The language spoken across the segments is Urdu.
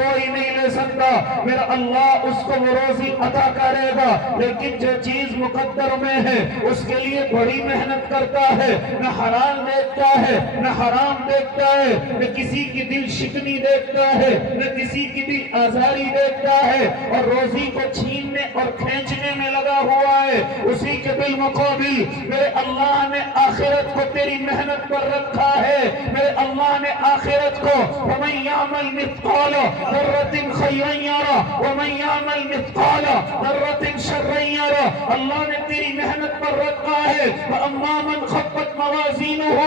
کوئی نہیں لے سکتا، میرا اللہ اس کو وہ روزی عطا کرے گا، لیکن جو چیز مقدر میں ہے اس کے لیے بڑی محنت کرتا ہے، نہ حلال دیکھتا ہے نہ حرام دیکھتا ہے، نہ کسی کی دل شکنی دیکھتا ہے نہ کسی کی دل آزاری دیکھتا ہے، اور روزی کو چھیننے اور کھینچنے میں لگا ہوا ہے۔ اسی کے بالمقابل میرے اللہ نے آخرت کو تیری محنت پر رکھا ہے، میرے اللہ نے آخرت کو وَمَنْ يَعْمَلْ مِثْقَالَ ذَرَّةٍ خَيْرًا يَرَهُ وَمَنْ يَعْمَلْ مِثْقَالَ ذَرَّةٍ شَرًّا يَرَهُ، اللہ نے تیری محنت پر رکھا ہے۔ وَأَمَّا مَنْ خَفَّتْ مَوَازِينُهُ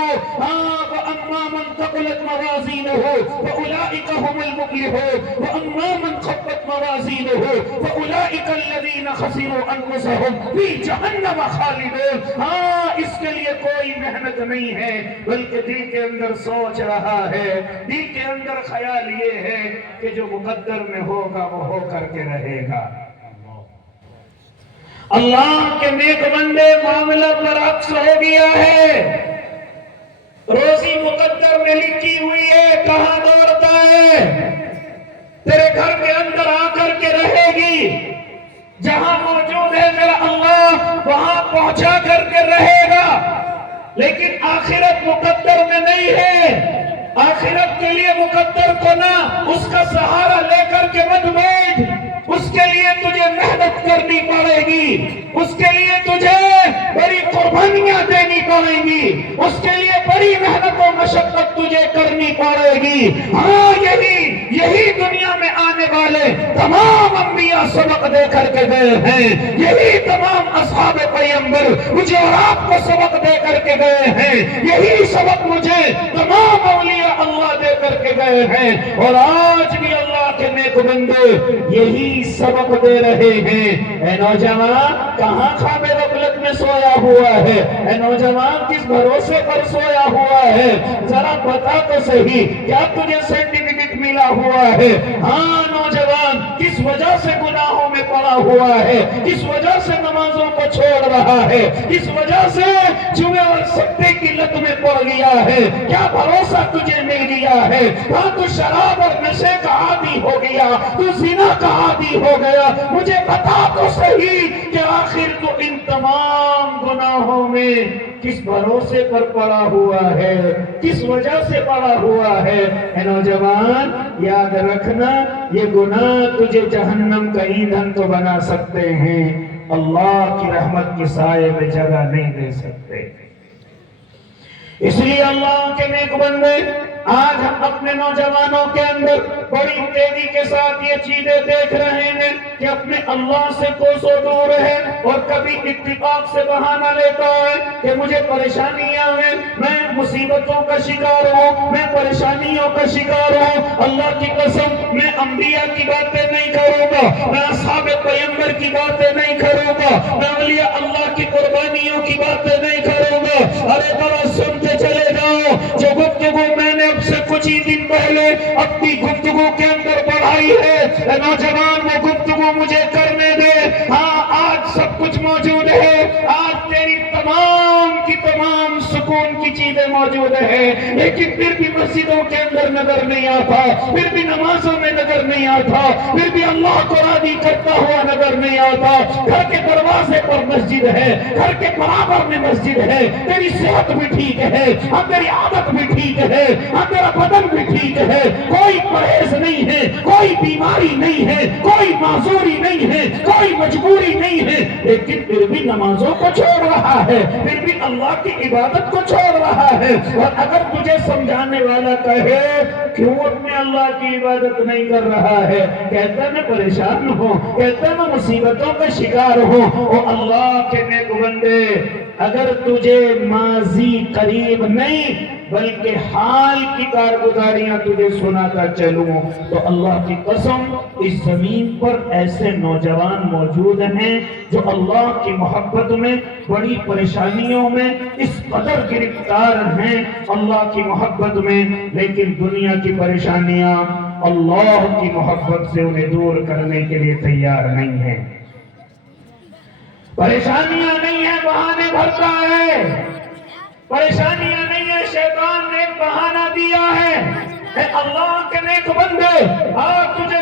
وَأَمَّا مَنْ ثَقُلَتْ مَوَازِينُهُ فَأُولَئِكَ هُمُ الْمُفْلِحُونَ وَأَمَّا مَنْ خَفَّتْ مَوَازِينُهُ فَأُولَئِكَ الَّذِينَ خَسِرُوا أَنفُسَهُمْ فِي جَهَنَّمَ خَالِدُونَ۔ اس کے لیے کوئی محنت نہیں ہے، بلکہ دل کے اندر سوچ رہا ہے، دل کے اندر خیال یہ ہے کہ جو مقدر میں ہوگا وہ ہو کر کے رہے گا۔ اللہ کے نیک بندے معاملہ برعکس ہو گیا ہے، روزی مقدر میں لکھی ہوئی ہے، کہاں دوڑتا ہے؟ تیرے گھر کے اندر آ کر کے رہے گی، جہاں موجود ہے میرا اللہ وہاں پہنچا کر کے رہے گا، لیکن آخرت مقدر میں نہیں ہے۔ آخرت کے لیے مقدر کو نہ اس کا سہارا لے کر کے مت بیٹھ، اس کے لیے تجھے محنت کرنی پڑے گی، اس کے لیے تجھے بڑی قربانیاں دینی پڑیں گی، اس کے لیے بڑی محنت و مشقت تجھے کرنی پڑے گی۔ ہاں یہی دنیا میں آنے والے تمام انبیاء سبق دے کر کے گئے ہیں، یہی تمام اصحاب پیغمبر مجھے اور آپ کو سبق دے کر کے گئے ہیں، یہی سبق مجھے تمام اولیاء اللہ دے کر کے گئے ہیں، اور آج بھی اللہ کے نیک بندے یہی سبق دے رہے ہیں۔ اے نوجوان کہاں خواب غفلت میں سویا ہوا ہے؟ اے نوجوان کس بھروسے پر سویا ہوا ہے؟ ذرا بتا تو صحیح، کیا تجھے سرٹیفکیٹ ملا ہوا ہے؟ ہاں نوجوان کس وجہ سے گناہوں میں پڑا ہوا ہے؟ کس وجہ سے نمازوں کو چھوڑ رہا ہے؟ کس وجہ سے جمعے اور سکتے کی لت میں پڑ گیا ہے؟ کیا بھروسہ تجھے مل گیا ہے؟ ہاں تو شراب اور نشے کا عادی ہو گیا، تو زنا کا عادی ہو گیا، مجھے بتا تو صحیح کہ آخر تو ان تمام گناہوں میں کس بھروسے پر پڑا ہوا ہے، کس وجہ سے پڑا ہوا ہے؟ اے نوجوان یاد رکھنا، یہ گناہ تجھے جہنم کا ایندھن تو بنا سکتے ہیں، اللہ کی رحمت کے سائے میں جگہ نہیں دے سکتے۔ اس لیے اللہ کے نیک بندے آج ہم اپنے نوجوانوں کے اندر بڑی تیزی کے ساتھ یہ چیزیں دیکھ رہے ہیں کہ اپنے اللہ سے کوسوں دور ہے، اور کبھی اتفاق سے بہانہ لیتا ہے کہ مجھے پریشانیاں ہیں، میں مصیبتوں کا شکار ہوں، میں پریشانیوں کا شکار ہوں۔ اللہ کی قسم میں انبیاء کی باتیں نہیں کروں گا، میں اصحاب پیغمبر کی باتیں نہیں کروں گا، میں اولیاء اللہ کی قربانیوں کی باتیں نہیں کروں گا۔ ارے ذرا سنتے چلے جاؤ، جو گفتگو میں نے اب سے کچھ ہی دن پہلے اپنی گفتگو کے اندر بڑھائی ہے، اے نوجوان وہ گفتگو مجھے کرنے دے۔ ہاں آج سب کچھ موجود ہے، آج تیری تمام کی تمام سکون کی چیزیں موجود ہیں، لیکن پھر بھی مسجدوں کے اندر نظر نہیں آتا، پھر بھی نمازوں میں نظر نہیں آتا، پھر بھی اللہ کو راضی کرتا ہوا نظر نہیں آتا۔ گھر کے دروازے پر مسجد ہے، گھر کے برابر میں مسجد ہے، تیری صحت بھی ٹھیک ہے، ہاں تیری عادت بھی ٹھیک ہے، ہاں تیرا بدن بھی ٹھیک ہے، کوئی پرہیز نہیں ہے، کوئی بیماری نہیں ہے، کوئی معذوری نہیں ہے، کوئی مجبوری نہیں ہے، لیکن پھر بھی نمازوں کو چھوڑ رہا ہے، پھر بھی اللہ کی عبادت کو چھوڑ رہا ہے۔ اور اگر تجھے سمجھانے والا کہے کیوں اپنے اللہ کی عبادت نہیں کر رہا ہے، کہتا میں پریشان ہوں، کہتا میں مصیبتوں کا شکار ہوں، او اللہ کے نیک بندے اگر تجھے ماضی قریب نہیں بلکہ حال کی کارگزاریاں تجھے سناتا چلوں تو اللہ کی قسم اس زمین پر ایسے نوجوان موجود ہیں جو اللہ کی محبت میں بڑی پریشانیوں میں اس قدر گرفتار ہیں اللہ کی محبت میں، لیکن دنیا کی پریشانیاں اللہ کی محبت سے انہیں دور کرنے کے لیے تیار نہیں ہیں۔ پریشانیاں نہیں ہیں بہانے بھرتا ہے، پریشانیاں نہیں ہے شیطان نے ایک بہانہ دیا ہے۔ اے اللہ کے نیک بندے آج تجھے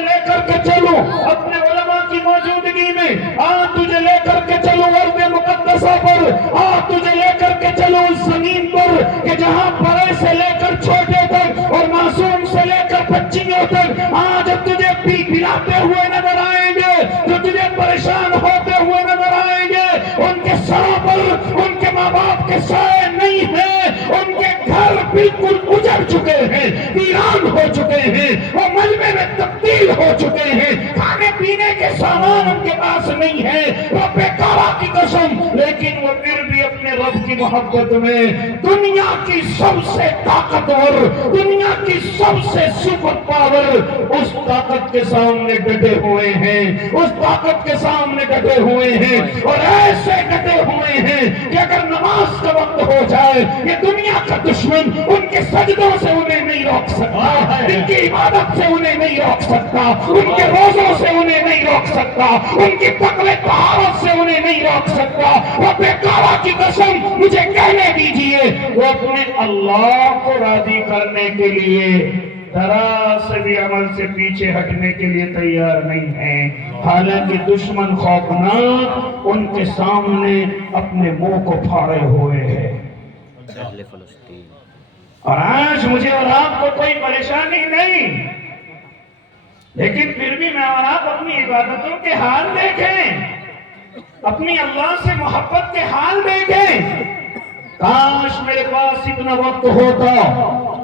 بچیوں تک آج تجھے پلاتے ہوئے نظر آئیں گے، جو تجھے پریشان ہوتے ہوئے نظر آئیں گے، ان کے سروں پر ان کے ماں باپ کے سائے نہیں ہیں، ان کے گھر بالکل اجڑ چکے ہیں، ویران ہو چکے ہیں، وہ ملبے میں تبدیل ہو چکے ہیں، کھانے پینے کے سامان ان کے پاس نہیں ہے، رب کعبہ کی قسم، لیکن وہ پھر بھی اپنے رب کی محبت میں دنیا کی سب سے طاقتور، دنیا کی سب سے سپر پاور اس طاقت کے سامنے ڈٹے ہوئے ہیں، اس طاقت کے سامنے ڈٹے ہوئے ہیں، اور ایسے ڈٹے ہوئے ہیں کہ اگر نماز کا وقت ہو جائے یہ دنیا کا دشمن ان کے سجدوں سے انہیں نہیں روک سکتا، ان کی عبادت سے انہیں نہیں روک سکتا، ان کے روزوں سے انہیں نہیں روک سکتا، ان کی تقوی طہارت سے انہیں نہیں روک سکتا۔ رب کعبہ کی قسم مجھے کہنے دیجئے وہ اپنے اللہ کو راضی کرنے کے لیے ذرا سے بھی عمل سے پیچھے ہٹنے کے لیے تیار نہیں ہے، حالانکہ دشمن خوفناک ان کے سامنے اپنے منہ کو پھاڑے ہوئے ہیں۔ اور آج مجھے اور آپ کو کوئی پریشانی نہیں، لیکن پھر بھی میں اور آپ اپنی عبادتوں کے حال دیکھیں، اپنی اللہ سے محبت کے حال دیکھیں۔ کاش میرے پاس اتنا وقت ہوتا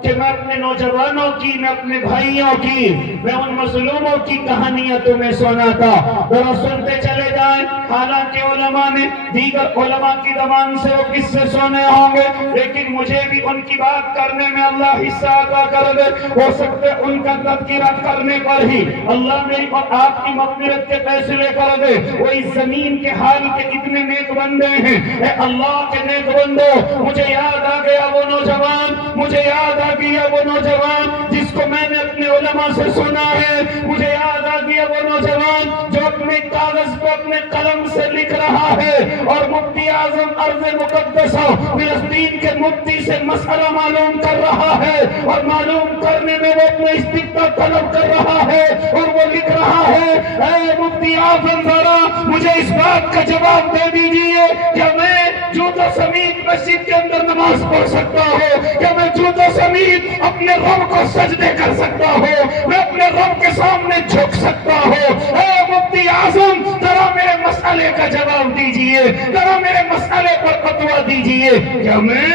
کہ میں اپنے نوجوانوں کی، میں اپنے بھائیوں کی، میں ان مظلوموں کی کہانیاں تمہیں سناتا، ذرا سنتے چلے جائیں۔ حالانکہ علماء نے دیگر علماء کی زبان سے وہ قصے سنے ہوں گے، لیکن مجھے بھی ان کی بات کرنے میں اللہ حصہ عطا کر دے، ہو سکتے ان کا تذکرہ کرنے پر ہی اللہ میری اور آپ کی مغفرت کے فیصلے کر دے۔ وہ اس زمین کے حال کے اتنے نیک بندے ہیں، اے اللہ کے نیک بندو، مجھے یاد آ گیا وہ نوجوان، مجھے یاد آ گیا وہ نوجوان جس کو میں نے اپنے علماء سے سنا ہے، مجھے یاد آ گیا وہ نوجوان جو اپنے کاغذ پر اپنے قلم سے لکھ رہا ہے اور مفتی اعظم ارض مقدسہ فلسطین کے مفتی سے مسئلہ معلوم کر رہا ہے، اور معلوم کرنے میں وہ اپنے استفتاء طلب کر رہا ہے، اور وہ لکھ رہا ہے اے مفتی اعظم ذرا مجھے اس بات کا جواب دے دیجئے کہ میں جوتوں سمیت مسجد کے اندر نماز پڑھ سکتا ہوں، کیا میں جوتوں سمیت اپنے رب کو سجدے کر سکتا ہوں، میں اپنے رب کے سامنے جھک سکتا ہوں؟ اے مفتی اعظم ذرا میرے مسئلے کا جواب دیجئے، ذرا میرے مسئلے پر فتویٰ دیجئے، کیا میں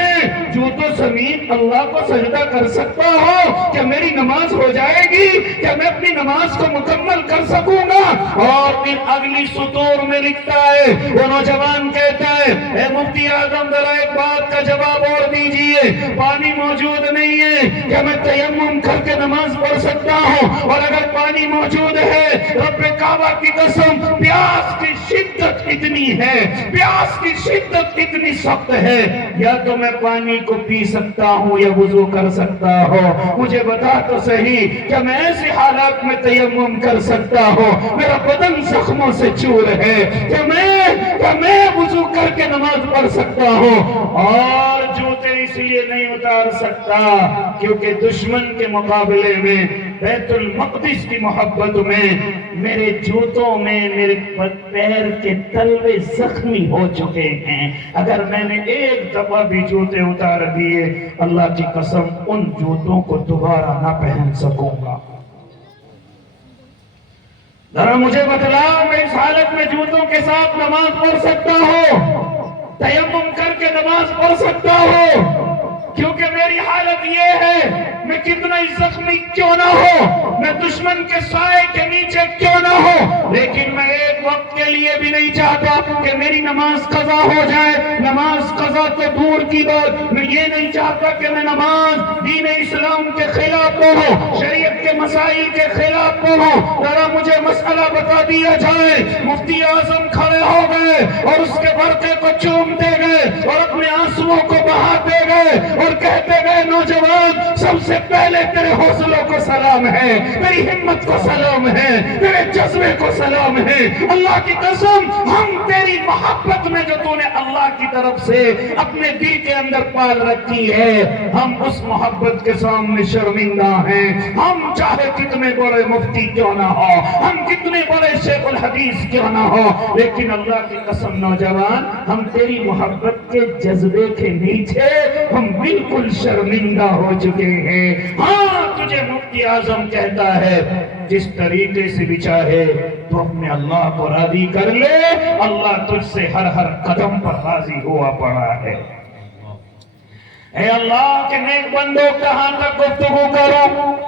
جوتوں سمیت اللہ کو سجدہ کر سکتا ہوں؟ کیا میری نماز ہو جائے گی؟ کیا میں اپنی نماز کو مکمل کر سکوں گا؟ اور پھر اگلی سطور میں لکھتا ہے، وہ نوجوان کہتا ہے اے مفتی اعظم ذرا ایک بات کا جواب اور دیجئے، پانی موجود نہیں ہے، کیا میں تیمم کر کے نماز پڑھ سکتا ہوں؟ اور اگر پانی موجود ہے، رب کعبہ کی قسم پیاس کی شدت اتنی ہے، پیاس کی شدت اتنی سخت ہے، یا تو میں پانی کو پی سکتا ہوں یا وضو کر سکتا ہوں، مجھے بتا تو صحیح کیا میں ایسے حالات میں تیمم کر سکتا ہوں؟ میرا بدن زخموں سے چور ہے، کیا میں وضو کر کے نماز پڑھ سکتا ہوں؟ اور جوتے اس لیے نہیں اتار سکتا کیونکہ دشمن کے مقابلے میں بیت المقدس کی محبت میں میرے جوتوں میں میرے پیر کے تلوے زخمی ہو چکے ہیں، اگر میں نے ایک دفعہ بھی جوتے اتار دیے اللہ کی قسم ان جوتوں کو دوبارہ نہ پہن سکوں گا۔ ذرا مجھے بتلا میں اس حالت میں جوتوں کے ساتھ نماز پڑھ سکتا ہوں، تیمم کر کے نماز پڑھ سکتا ہوں، کیونکہ میری حالت یہ ہے میں کتنا ہی زخمی کیوں نہ ہو، میں دشمن کے سائے کے نیچے کیوں نہ ہو، لیکن میں ایک وقت کے لیے بھی نہیں چاہتا کہ میری نماز قضا ہو جائے۔ نماز قضا تو دور کی بات، میں یہ نہیں چاہتا کہ میں نماز دین اسلام کے خلاف پڑھوں، شریعت کے مسائل کے خلاف پڑھوں۔ ذرا مجھے مسئلہ بتا دیا جائے۔ مفتی اعظم کھڑے ہو گئے اور اس کے برقعے کو چومتے گئے اور اپنے آنسوؤں کو بہاتے گئے اور کہتے گئے نوجوان سب سے پہلے تیرے حوصلوں کو سلام ہے، تیری ہمت کو سلام ہے، تیرے جذبے کو سلام ہے، اللہ کی قسم ہم تیری محبت میں جو تو نے اللہ کی طرف سے اپنے دل کے اندر پال رکھی ہے ہم اس محبت کے سامنے شرمندہ ہیں۔ ہم چاہے کتنے بڑے مفتی کیوں نہ ہو، ہم کتنے بڑے شیخ الحدیث کیوں نہ ہو، لیکن اللہ کی قسم نوجوان ہم تیری محبت کے جذبے کے نیچے ہم بالکل شرمندہ ہو چکے ہیں۔ ہاں تجھے مفتی اعظم کہتا ہے جس طریقے سے بھی چاہے تو اپنے اللہ کو راضی کر لے، اللہ تجھ سے ہر قدم پر راضی ہوا پڑا ہے۔ اے اللہ کے نیک بندوں کہاں تک گفتگو کروں؟